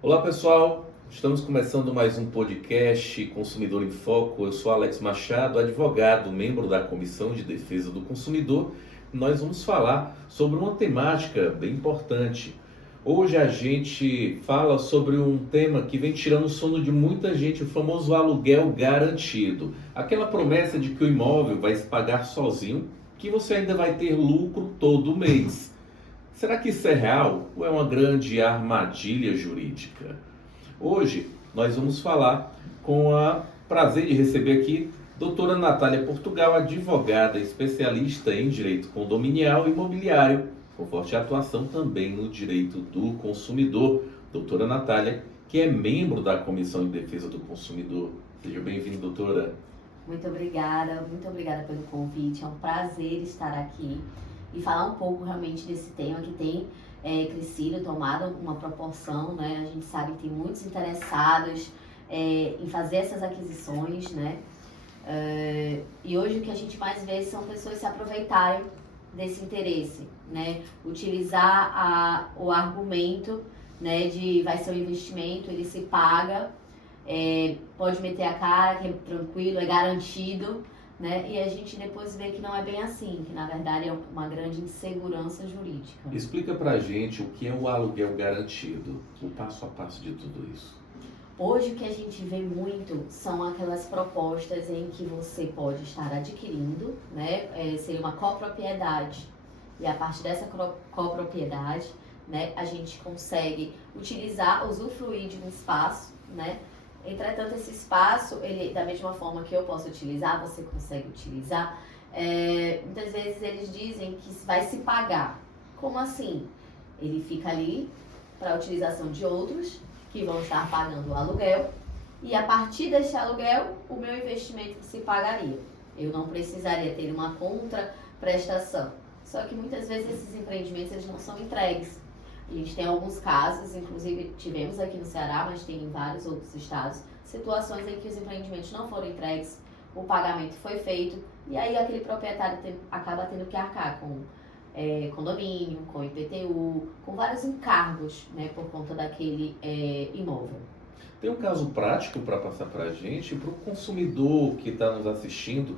Olá pessoal, estamos começando mais um podcast Consumidor em Foco. Eu sou Alex Machado, advogado, membro da Comissão de Defesa do Consumidor. Nós vamos falar sobre uma temática bem importante. Hoje a gente fala sobre um tema que vem tirando o sono de muita gente, o famoso aluguel garantido. Aquela promessa de que o imóvel vai se pagar sozinho, que você ainda vai ter lucro todo mês. Será que isso é real ou é uma grande armadilha jurídica? Hoje nós vamos falar com a prazer de receber aqui doutora Natália Portugal, advogada especialista em direito condominial e imobiliário, com forte atuação também no direito do consumidor. Doutora Natália, que é membro da Comissão de Defesa do Consumidor. Seja bem-vinda, doutora. Muito obrigada pelo convite. É um prazer estar aqui e falar um pouco realmente desse tema que tem crescido, tomado uma proporção, né? A gente sabe que tem muitos interessados em fazer essas aquisições, né? E hoje o que a gente mais vê são pessoas se aproveitarem desse interesse, né? Utilizar o argumento, né, de vai ser um investimento, ele se paga, pode meter a cara, que é tranquilo, é garantido, né? E a gente depois vê que não é bem assim, que na verdade é uma grande insegurança jurídica. Explica pra gente o que é o aluguel garantido, o passo a passo de tudo isso. Hoje o que a gente vê muito são aquelas propostas em que você pode estar adquirindo, né? Seria uma copropriedade. E a partir dessa copropriedade, né, a gente consegue usufruir de um espaço, né? Entretanto, esse espaço, ele, da mesma forma que eu posso utilizar, você consegue utilizar. Muitas vezes eles dizem que vai se pagar. Como assim? Ele fica ali para a utilização de outros que vão estar pagando o aluguel, e a partir desse aluguel, o meu investimento se pagaria. Eu não precisaria ter uma contraprestação. Só que muitas vezes esses empreendimentos eles não são entregues. A gente tem alguns casos, inclusive tivemos aqui no Ceará, mas tem em vários outros estados, situações em que os empreendimentos não foram entregues, o pagamento foi feito, e aí aquele proprietário acaba tendo que arcar com condomínio, com IPTU, com vários encargos, né, por conta daquele imóvel. Tem um caso prático para passar para a gente, para o consumidor que está nos assistindo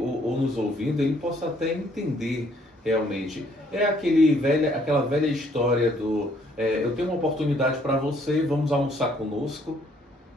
ou nos ouvindo, ele possa até entender realmente. É aquela velha história do eu tenho uma oportunidade para você, vamos almoçar conosco.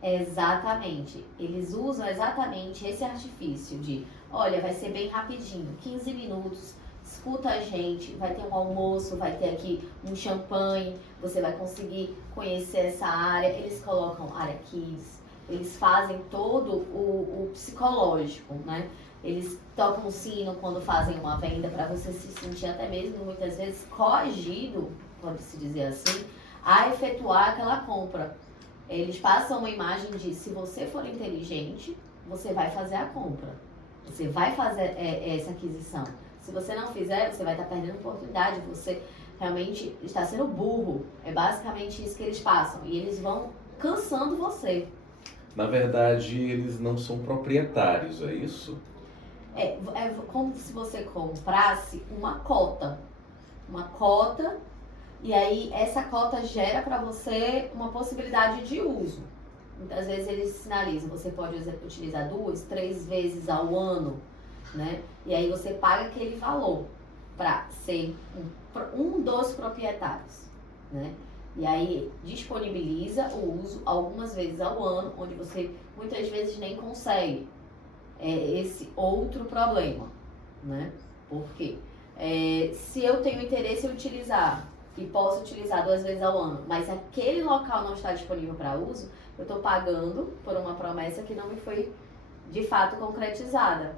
Exatamente. Eles usam exatamente esse artifício de, olha, vai ser bem rapidinho, 15 minutos, escuta a gente, vai ter um almoço, vai ter aqui um champanhe, você vai conseguir conhecer essa área. Eles colocam área kids, eles fazem todo o psicológico, né? Eles tocam o sino quando fazem uma venda para você se sentir até mesmo, muitas vezes, coagido, pode-se dizer assim, a efetuar aquela compra. Eles passam uma imagem de, se você for inteligente, você vai fazer a compra. Você vai fazer essa aquisição. Se você não fizer, você vai estar perdendo oportunidade. Você realmente está sendo burro. É basicamente isso que eles passam. E eles vão cansando você. Na verdade, eles não são proprietários, é isso? É como se você comprasse uma cota. Uma cota. E aí, essa cota gera para você uma possibilidade de uso. Muitas vezes eles sinalizam, você pode utilizar 2, 3 vezes ao ano, né? E aí você paga aquele valor para ser um dos proprietários, né? E aí disponibiliza o uso algumas vezes ao ano, onde você muitas vezes nem consegue esse outro problema, né? Por quê? Se eu tenho interesse em utilizar e posso utilizar 2 vezes ao ano, mas aquele local não está disponível para uso, eu estou pagando por uma promessa que não me foi de fato concretizada.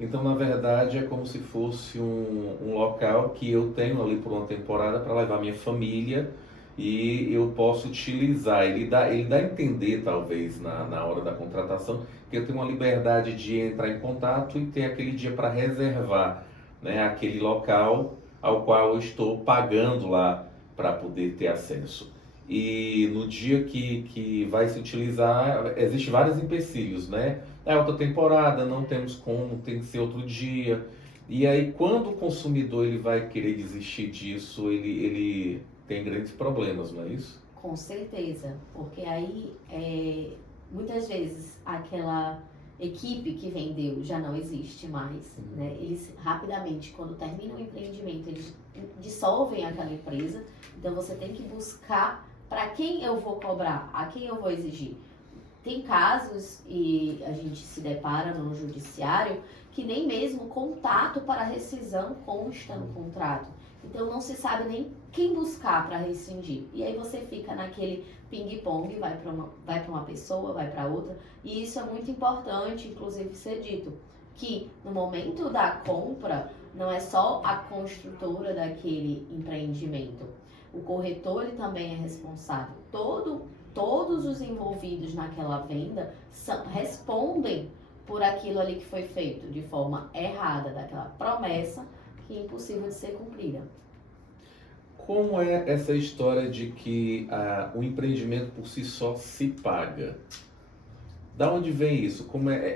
Então, na verdade, é como se fosse um local que eu tenho ali por uma temporada para levar minha família e eu posso utilizar. Ele dá a entender, talvez, na hora da contratação, que eu tenho uma liberdade de entrar em contato e ter aquele dia para reservar, né, aquele local ao qual eu estou pagando lá para poder ter acesso. E no dia que vai se utilizar, existem vários empecilhos, né? É outra temporada, não temos como, tem que ser outro dia. E aí, quando o consumidor ele vai querer desistir disso, ele tem grandes problemas, não é isso? Com certeza, porque aí muitas vezes aquela equipe que vendeu já não existe mais, né? Eles rapidamente, quando terminam o empreendimento, eles dissolvem aquela empresa, então você tem que buscar para quem eu vou cobrar, a quem eu vou exigir. Tem casos, e a gente se depara no judiciário, que nem mesmo contato para rescisão consta no contrato. Então não se sabe nem quem buscar para rescindir. E aí você fica naquele ping-pong, vai para uma pessoa, vai para outra. E isso é muito importante, inclusive, ser dito, que no momento da compra, não é só a construtora daquele empreendimento. O corretor ele também é responsável. Todos os envolvidos naquela venda respondem por aquilo ali que foi feito de forma errada, daquela promessa que é impossível de ser cumprida. Como é essa história de que o empreendimento por si só se paga? Da onde vem isso?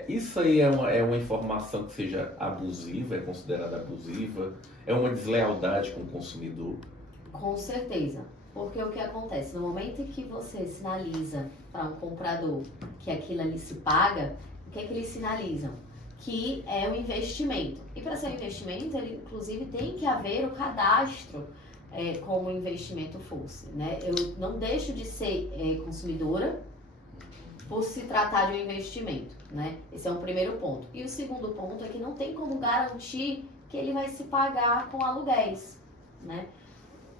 Isso aí é uma informação que seja abusiva, é considerada abusiva? É uma deslealdade com o consumidor? Com certeza. Porque o que acontece? No momento em que você sinaliza para um comprador que aquilo ali se paga, o que é que eles sinalizam? Que é um investimento. E para ser um investimento, ele inclusive tem que haver o cadastro como o investimento fosse, né? Eu não deixo de ser consumidora por se tratar de um investimento, né? Esse é um primeiro ponto. E o segundo ponto é que não tem como garantir que ele vai se pagar com aluguéis, né?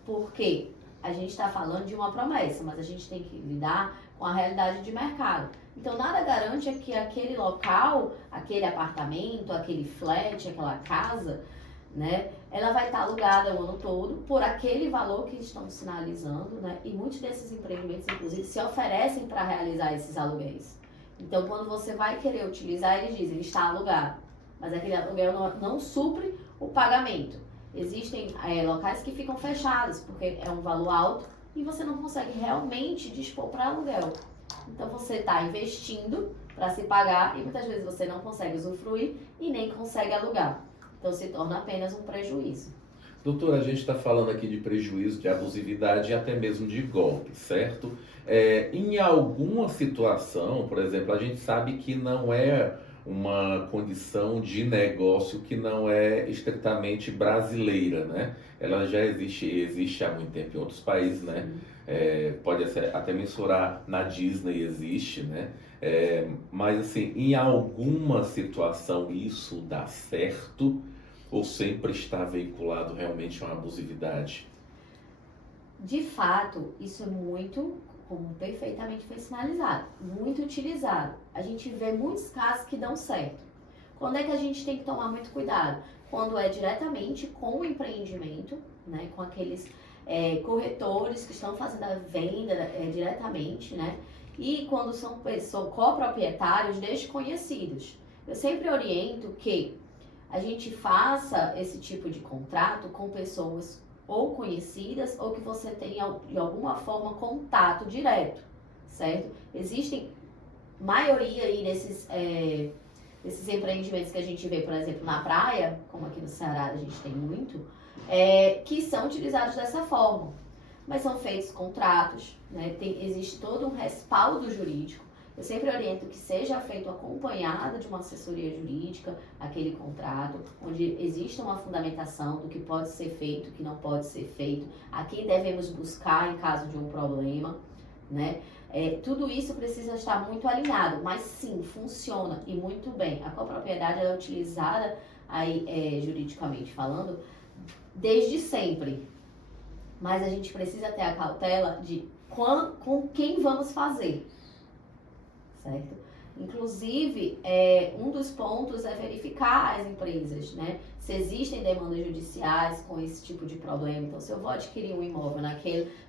Porque a gente está falando de uma promessa, mas a gente tem que lidar com a realidade de mercado. Então, nada garante que aquele local, aquele apartamento, aquele flat, aquela casa, né, ela vai estar alugada o ano todo por aquele valor que estão sinalizando, né? E muitos desses empreendimentos, inclusive, se oferecem para realizar esses aluguéis. Então, quando você vai querer utilizar, eles dizem, ele está alugado, mas aquele aluguel não supre o pagamento. Existem locais que ficam fechados, porque é um valor alto e você não consegue realmente dispor para aluguel. Então você está investindo para se pagar e muitas vezes você não consegue usufruir e nem consegue alugar. Então se torna apenas um prejuízo. Doutora, a gente está falando aqui de prejuízo, de abusividade e até mesmo de golpe, certo? Em alguma situação, por exemplo, a gente sabe que não é uma condição de negócio que não é estritamente brasileira, né? Ela já existe há muito tempo em outros países, né? Pode até mensurar, na Disney existe, né? Mas assim, em alguma situação isso dá certo ou sempre está veiculado realmente uma abusividade? De fato, isso é muito, como perfeitamente foi sinalizado, muito utilizado. A gente vê muitos casos que dão certo. Quando é que a gente tem que tomar muito cuidado? Quando é diretamente com o empreendimento, né, com aqueles corretores que estão fazendo a venda diretamente, né, e quando são coproprietários desconhecidos. Eu sempre oriento que a gente faça esse tipo de contrato com pessoas ou conhecidas ou que você tenha de alguma forma contato direto, certo? Existem maioria aí desses empreendimentos que a gente vê, por exemplo, na praia, como aqui no Ceará a gente tem muito, que são utilizados dessa forma. Mas são feitos contratos, né? Existe todo um respaldo jurídico. Eu sempre oriento que seja feito acompanhado de uma assessoria jurídica, aquele contrato, onde exista uma fundamentação do que pode ser feito, o que não pode ser feito, a quem devemos buscar em caso de um problema, né? Tudo isso precisa estar muito alinhado, mas sim, funciona e muito bem. A copropriedade ela é utilizada, aí, juridicamente falando, desde sempre. Mas a gente precisa ter a cautela de com quem vamos fazer. Certo? Inclusive, um dos pontos é verificar as empresas, né? Se existem demandas judiciais com esse tipo de problema. Então, se eu vou adquirir um imóvel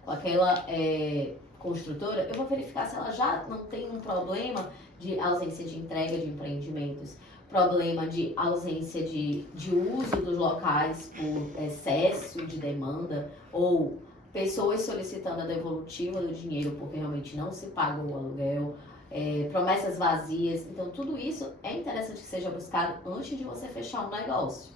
com aquela construtora, eu vou verificar se ela já não tem um problema de ausência de entrega de empreendimentos, problema de ausência de uso dos locais por excesso de demanda ou pessoas solicitando a devolutiva do dinheiro porque realmente não se pagou o aluguel. Promessas vazias. Então, tudo isso é interessante que seja buscado antes de você fechar um negócio.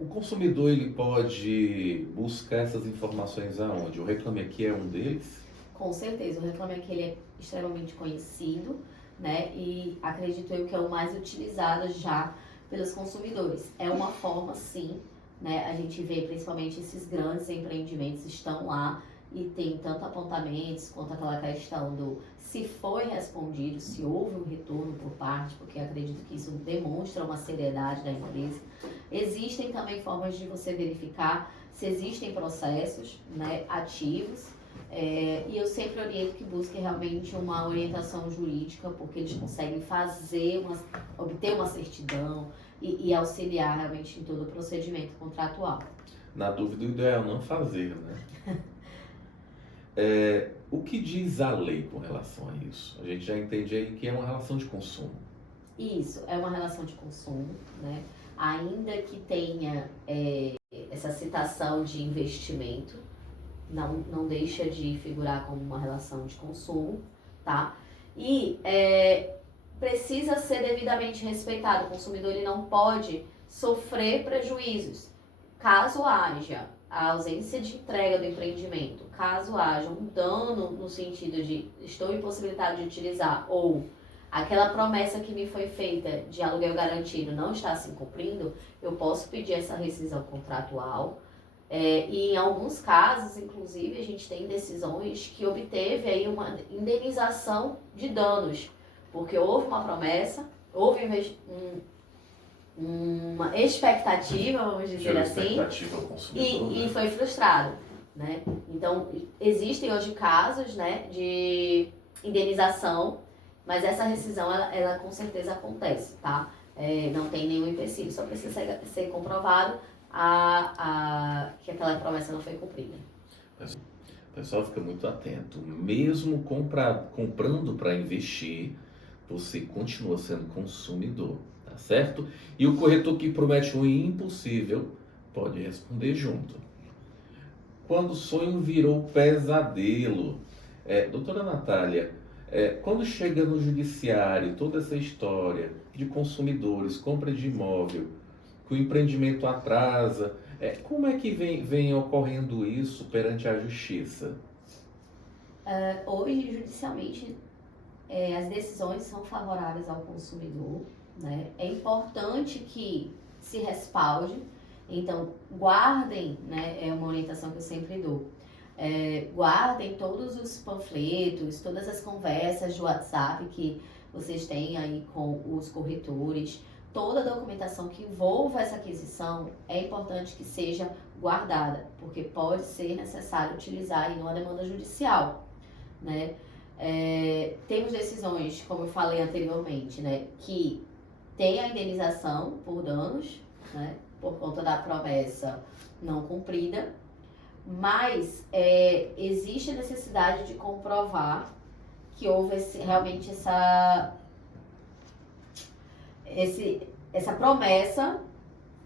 O consumidor ele pode buscar essas informações aonde? O Reclame Aqui é um deles? Com certeza, o Reclame Aqui ele é extremamente conhecido, né? E acredito eu que é o mais utilizado já pelos consumidores. É uma forma, sim, né? A gente vê principalmente esses grandes empreendimentos estão lá e tem tanto apontamentos quanto aquela questão do se foi respondido, se houve um retorno por parte, porque acredito que isso demonstra uma seriedade da empresa. Existem também formas de você verificar se existem processos, né, ativos. E eu sempre oriento que busque realmente uma orientação jurídica, porque eles conseguem obter uma certidão e auxiliar realmente em todo o procedimento contratual. Na dúvida, o ideal é não fazer, né? O que diz a lei com relação a isso? A gente já entende aí que é uma relação de consumo. Isso, é uma relação de consumo, né? Ainda que tenha essa citação de investimento, não deixa de figurar como uma relação de consumo, tá? E precisa ser devidamente respeitado. O consumidor ele não pode sofrer prejuízos. Caso haja a ausência de entrega do empreendimento, caso haja um dano no sentido de estou impossibilitado de utilizar ou aquela promessa que me foi feita de aluguel garantido não está se cumprindo, eu posso pedir essa rescisão contratual. E em alguns casos, inclusive, a gente tem decisões que obteve aí uma indenização de danos, porque houve uma promessa, houve uma expectativa, vamos dizer assim, e foi frustrado, né? Então, existem hoje casos, né, de indenização, mas essa rescisão, ela com certeza acontece, tá? Não tem nenhum empecilho, só precisa ser comprovado que aquela promessa não foi cumprida. O pessoal fica muito atento. Mesmo comprando para investir, você continua sendo consumidor, tá certo? E o corretor que promete o impossível pode responder junto. Quando o sonho virou pesadelo. Doutora Natália, quando chega no judiciário toda essa história de consumidores, compra de imóvel, que o empreendimento atrasa, como é que vem ocorrendo isso perante a justiça? Hoje, judicialmente, as decisões são favoráveis ao consumidor, né? É importante que se respalde, então guardem, né? É uma orientação que eu sempre dou. Guardem todos os panfletos, todas as conversas de WhatsApp que vocês têm aí com os corretores. Toda a documentação que envolva essa aquisição é importante que seja guardada, porque pode ser necessário utilizar em uma demanda judicial, né? Temos decisões, como eu falei anteriormente, né, que tem a indenização por danos, né, por conta da promessa não cumprida, mas existe a necessidade de comprovar que houve realmente essa promessa,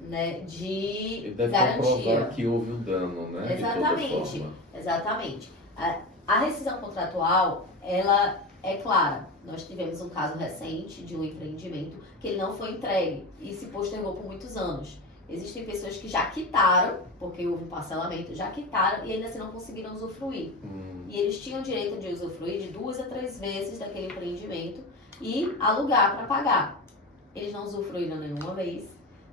né, de Ele deve garantia. comprovar que houve um dano, né? Exatamente, de toda forma. Exatamente. A rescisão contratual, ela é clara. Nós tivemos um caso recente de um empreendimento que ele não foi entregue e se postergou por muitos anos. Existem pessoas que já quitaram, porque houve um parcelamento, já quitaram e ainda assim não conseguiram usufruir. E eles tinham direito de usufruir de 2 a 3 vezes daquele empreendimento e alugar para pagar. Eles não usufruíram nenhuma vez,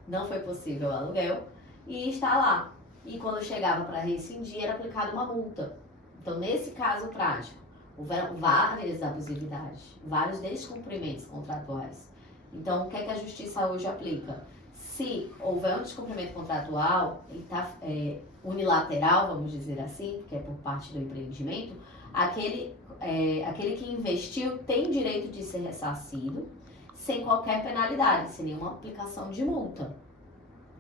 não foi possível o aluguel e está lá. E quando chegava para rescindir, era aplicada uma multa. Então, nesse caso prático, houveram várias abusividades, vários descumprimentos contratuais. Então, o que é que a justiça hoje aplica? Se houver um descumprimento contratual, ele está unilateral, vamos dizer assim, porque é por parte do empreendimento, aquele que investiu tem direito de ser ressarcido sem qualquer penalidade, sem nenhuma aplicação de multa,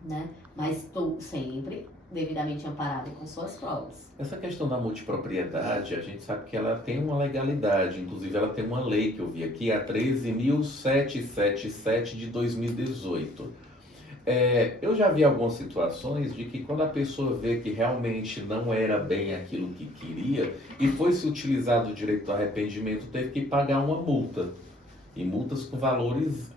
né? Mas estou sempre devidamente amparado com suas provas. Essa questão da multipropriedade, a gente sabe que ela tem uma legalidade, inclusive ela tem uma lei que eu vi aqui, a 13.777 de 2018. Eu já vi algumas situações de que quando a pessoa vê que realmente não era bem aquilo que queria e foi se utilizado o direito do arrependimento, teve que pagar uma multa. E multas com valores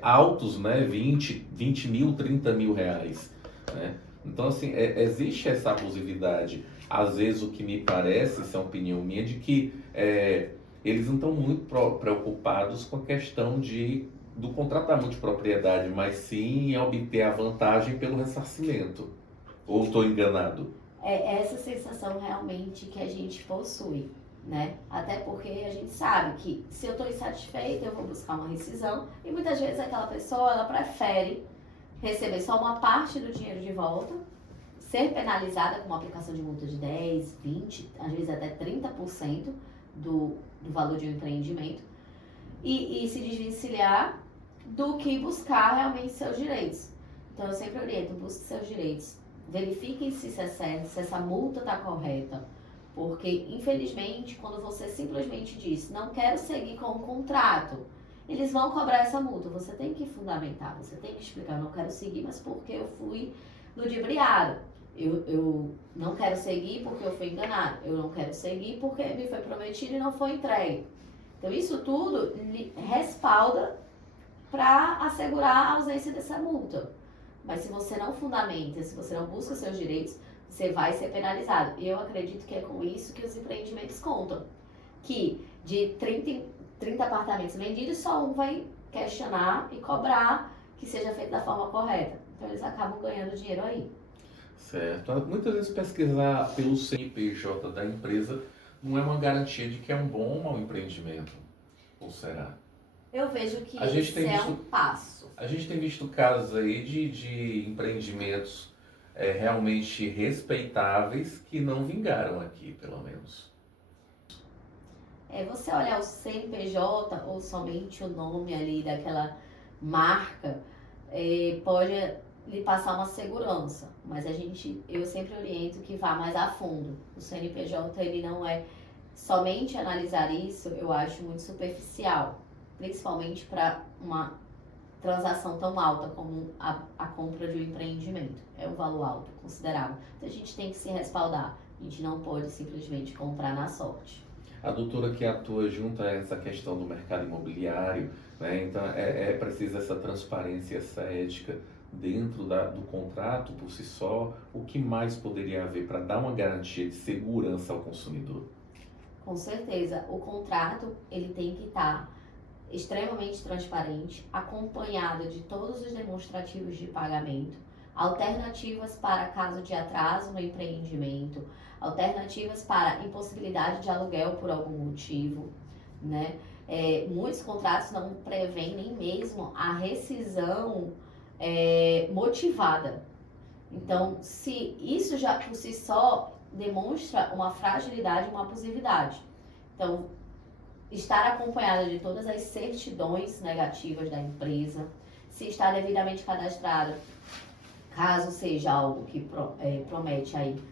altos, né? 20 mil, 30 mil reais, né? Então, assim, existe essa abusividade. às vezes o que me parece, isso é uma opinião minha, de que eles não estão muito preocupados com a questão do contratamento de propriedade, mas sim em obter a vantagem pelo ressarcimento. Ou estou enganado? É essa sensação realmente que a gente possui, né? Até porque a gente sabe que se eu estou insatisfeita, eu vou buscar uma rescisão e muitas vezes aquela pessoa, ela prefere receber só uma parte do dinheiro de volta, ser penalizada com uma aplicação de multa de 10, 20, às vezes até 30% do valor de um empreendimento e se desvencilhar do que buscar realmente seus direitos. Então eu sempre oriento, busque seus direitos. Verifiquem se isso é certo, se essa multa está correta. Porque, infelizmente, quando você simplesmente diz, não quero seguir com o contrato, eles vão cobrar essa multa. Você tem que fundamentar, você tem que explicar, não quero seguir, mas porque eu fui ludibriado. Eu não quero seguir porque eu fui enganado. Eu não quero seguir porque me foi prometido e não foi entregue. Então, isso tudo respalda para assegurar a ausência dessa multa. Mas se você não fundamenta, se você não busca seus direitos, você vai ser penalizado. E eu acredito que é com isso que os empreendimentos contam. Que de 30 apartamentos vendidos, só um vai questionar e cobrar que seja feito da forma correta. Então eles acabam ganhando dinheiro aí. Certo. Muitas vezes pesquisar pelo CNPJ da empresa não é uma garantia de que é um bom ou mau empreendimento. Ou será? Eu vejo que isso é um passo. A gente tem visto casos aí de empreendimentos realmente respeitáveis que não vingaram aqui, pelo menos. Você olhar o CNPJ ou somente o nome ali daquela marca, pode lhe passar uma segurança, mas eu sempre oriento que vá mais a fundo. O CNPJ, ele não é somente analisar isso, eu acho muito superficial, principalmente para uma transação tão alta como a compra de um empreendimento. É um valor alto, considerável. Então a gente tem que se respaldar. A gente não pode simplesmente comprar na sorte. A doutora que atua junto a essa questão do mercado imobiliário, né? Então é preciso essa transparência, essa ética dentro do contrato por si só. O que mais poderia haver para dar uma garantia de segurança ao consumidor? Com certeza, o contrato ele tem que estar extremamente transparente, acompanhado de todos os demonstrativos de pagamento, alternativas para caso de atraso no empreendimento, alternativas para impossibilidade de aluguel por algum motivo, né? Muitos contratos não prevêem nem mesmo a rescisão motivada. Então, se isso já por si só demonstra uma fragilidade, uma abusividade. Então, estar acompanhada de todas as certidões negativas da empresa, se está devidamente cadastrada, caso seja algo que promete aí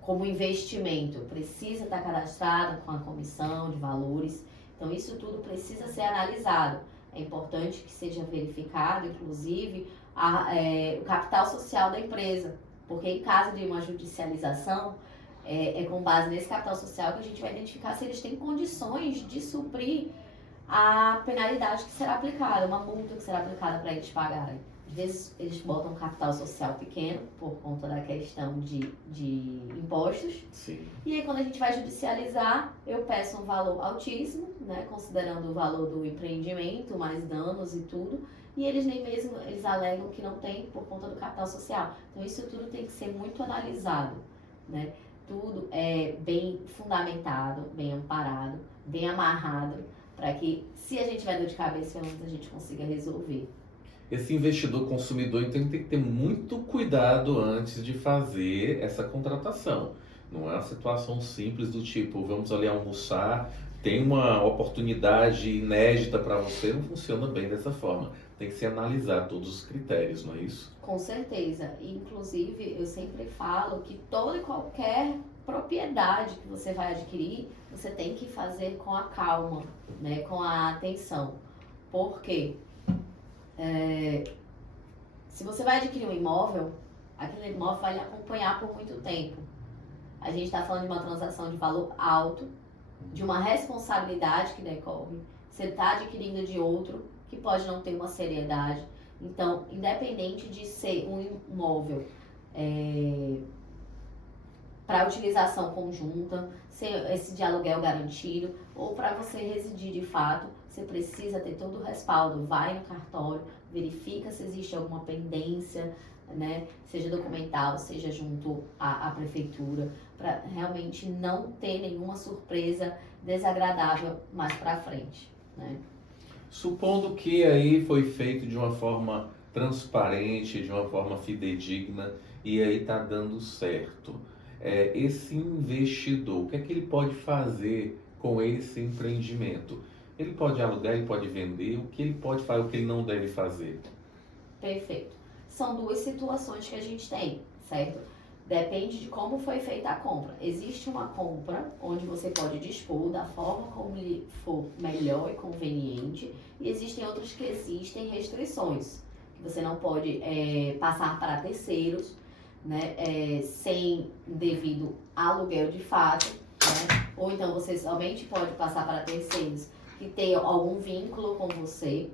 como investimento, precisa estar cadastrado com a comissão de valores. Então isso tudo precisa ser analisado. É importante que seja verificado, inclusive, o capital social da empresa, porque em caso de uma judicialização, com base nesse capital social que a gente vai identificar se eles têm condições de suprir a penalidade que será aplicada, uma multa que será aplicada para eles pagarem. Às vezes eles botam um capital social pequeno por conta da questão de impostos. Sim. E aí quando a gente vai judicializar, eu peço um valor altíssimo, né, considerando o valor do empreendimento, mais danos e tudo. E eles nem mesmo, eles alegam que não tem por conta do capital social. Então isso tudo tem que ser muito analisado, né? Tudo é bem fundamentado, bem amparado, bem amarrado, para que, se a gente tiver dor de cabeça, pelo menos a gente consiga resolver. Esse investidor consumidor então tem que ter muito cuidado antes de fazer essa contratação. Não é uma situação simples do tipo, vamos ali almoçar, tem uma oportunidade inédita para você, não funciona bem dessa forma. Tem que se analisar todos os critérios, não é isso? Com certeza. Inclusive, eu sempre falo que toda e qualquer propriedade que você vai adquirir, você tem que fazer com a calma, né? Com a atenção. Por quê? Se você vai adquirir um imóvel, aquele imóvel vai lhe acompanhar por muito tempo. A gente está falando de uma transação de valor alto, de uma responsabilidade que decorre. Você está adquirindo de outro que pode não ter uma seriedade. Então, independente de ser um imóvel para utilização conjunta, se esse de aluguel garantido, ou para você residir de fato, você precisa ter todo o respaldo. Vai no cartório, verifica se existe alguma pendência, né, seja documental, seja junto à prefeitura, para realmente não ter nenhuma surpresa desagradável mais para frente, né? Supondo que aí foi feito de uma forma transparente, de uma forma fidedigna e aí está dando certo. Esse investidor, o que é que ele pode fazer com esse empreendimento? Ele pode alugar, ele pode vender, o que ele pode fazer, o que ele não deve fazer? Perfeito. São duas situações que a gente tem, certo? Depende de como foi feita a compra. Existe uma compra onde você pode dispor da forma como lhe for melhor e conveniente, e existem outras que existem restrições, que você não pode passar para terceiros, né, sem devido aluguel de fato, né? Ou então você somente pode passar para terceiros que tenham algum vínculo com você.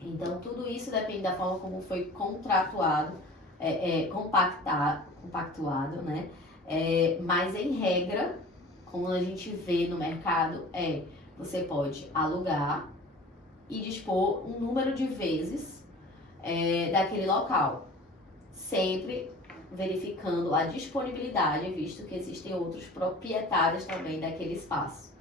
Então, tudo isso depende da forma como foi contratuado, compactuado, né? Mas, em regra, como a gente vê no mercado, você pode alugar e dispor um número de vezes daquele local, sempre verificando a disponibilidade, visto que existem outros proprietários também daquele espaço.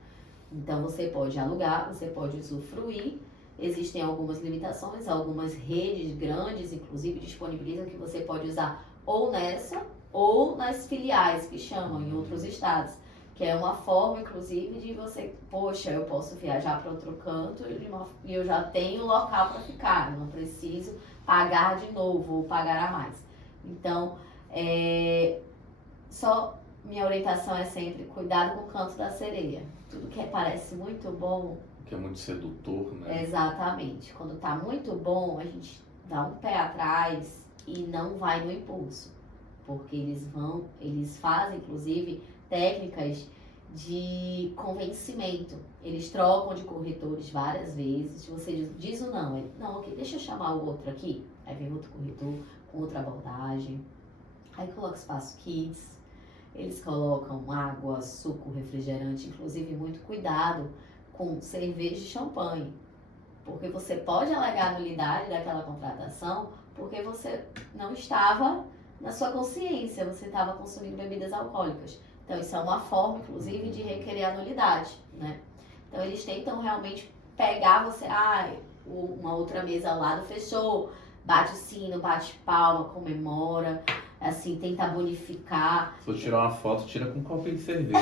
Então, você pode alugar, você pode usufruir. Existem algumas limitações, algumas redes grandes, inclusive, disponibilizam que você pode usar ou nessa ou nas filiais, que chamam em outros estados, que é uma forma, inclusive, de você, poxa, eu posso viajar para outro canto e eu já tenho local para ficar, eu não preciso pagar de novo ou pagar a mais. Então, só minha orientação é sempre cuidado com o canto da sereia. Tudo que parece muito bom, Que é muito sedutor, né? Exatamente. Quando tá muito bom, a gente dá um pé atrás e não vai no impulso. Porque eles fazem, inclusive, técnicas de convencimento. Eles trocam de corretores várias vezes. Você diz o não, não, ok, deixa eu chamar o outro aqui. Aí vem outro corretor com outra abordagem. Aí coloca espaço kids. Eles colocam água, suco, refrigerante, inclusive muito cuidado com cerveja e champanhe, porque você pode alegar a nulidade daquela contratação porque você não estava na sua consciência, você estava consumindo bebidas alcoólicas. Então isso é uma forma, inclusive, de requerer a nulidade, né? Então eles tentam realmente pegar você, uma outra mesa ao lado fechou, bate o sino, bate palma, comemora, assim, tenta bonificar. Se eu tirar uma foto, tira com um copinho de cerveja.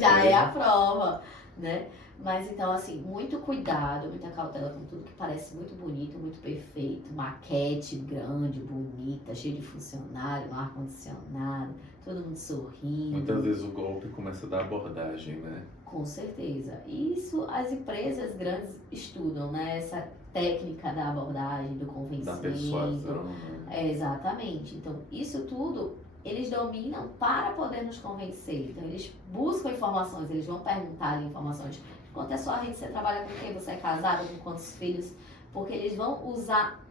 Já é a prova, né? Mas então, assim, muito cuidado, muita cautela com tudo que parece muito bonito, muito perfeito. Maquete grande, bonita, cheia de funcionário, um ar-condicionado, todo mundo sorrindo. Muitas vezes o golpe começa da abordagem, né? Com certeza. Isso as empresas grandes estudam, né? Essa técnica da abordagem, do convencimento. Da persuasão, né? Exatamente. Então, isso tudo eles dominam para poder nos convencer. Então, eles buscam informações, eles vão perguntar ali informações. Quanto é a sua rede, você trabalha com quem? Você é casado, com quantos filhos? Porque eles vão usar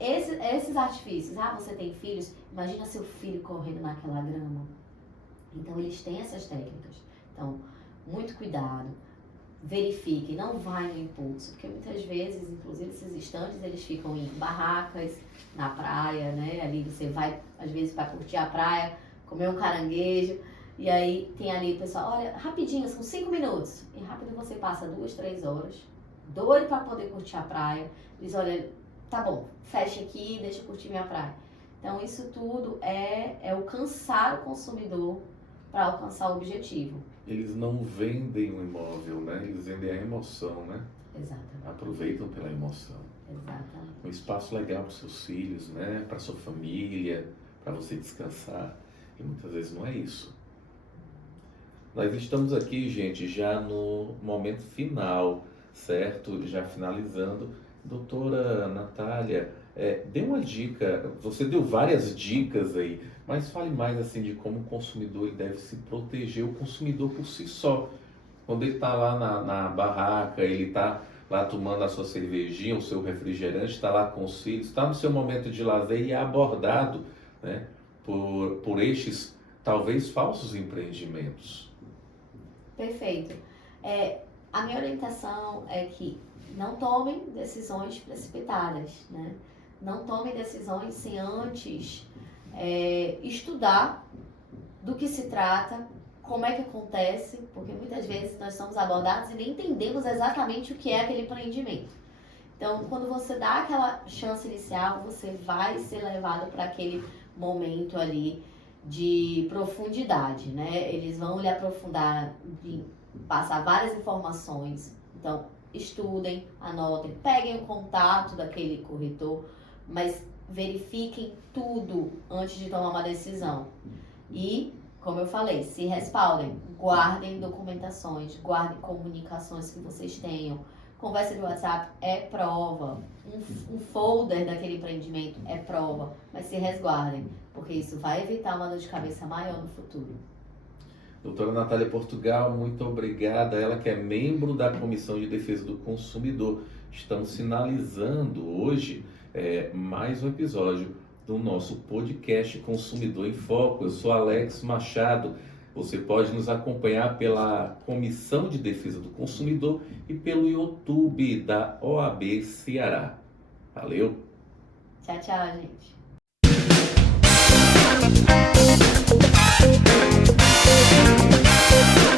esses artifícios. Você tem filhos? Imagina seu filho correndo naquela grama. Então, eles têm essas técnicas. Então, muito cuidado. Verifique, não vai no impulso. Porque muitas vezes, inclusive esses estandes, eles ficam em barracas, na praia, né? Ali você vai, às vezes, para curtir a praia, comer um caranguejo. E aí tem ali o pessoal, olha, rapidinho, são 5 minutos. E rápido você passa 2, 3 horas, doido para poder curtir a praia. Diz, olha, tá bom, fecha aqui, deixa eu curtir minha praia. Então isso tudo é o cansar o consumidor para alcançar o objetivo. Eles não vendem o imóvel, né? Eles vendem a emoção, né? Exatamente. Aproveitam pela emoção. Exatamente. Um espaço legal para os seus filhos, né? Para sua família, para você descansar. E muitas vezes não é isso. Nós estamos aqui, gente, já no momento final, certo? Já finalizando. Doutora Natália, dê uma dica. Você deu várias dicas aí, mas fale mais assim de como o consumidor ele deve se proteger, o consumidor por si só. Quando ele está lá na barraca, ele está lá tomando a sua cervejinha, o seu refrigerante, está lá com os filhos, está no seu momento de lazer e é abordado, né, por estes talvez falsos empreendimentos. Perfeito. A minha orientação é que não tomem decisões precipitadas, né? Não tomem decisões sem antes estudar do que se trata, como é que acontece, porque muitas vezes nós somos abordados e nem entendemos exatamente o que é aquele empreendimento. Então, quando você dá aquela chance inicial, você vai ser levado para aquele momento ali de profundidade, né? Eles vão lhe aprofundar, passar várias informações. Então, estudem, anotem, peguem o contato daquele corretor, mas verifiquem tudo antes de tomar uma decisão. E, como eu falei, se respaldem, guardem documentações, guardem comunicações que vocês tenham. Conversa de WhatsApp é prova, um folder daquele empreendimento é prova, mas se resguardem, porque isso vai evitar uma dor de cabeça maior no futuro. Doutora Natália Portugal, muito obrigada. Ela que é membro da Comissão de Defesa do Consumidor. Estamos finalizando hoje mais um episódio do nosso podcast Consumidor em Foco. Eu sou Alex Machado. Você pode nos acompanhar pela Comissão de Defesa do Consumidor e pelo YouTube da OAB Ceará. Valeu! Tchau, tchau, gente! We'll be right back.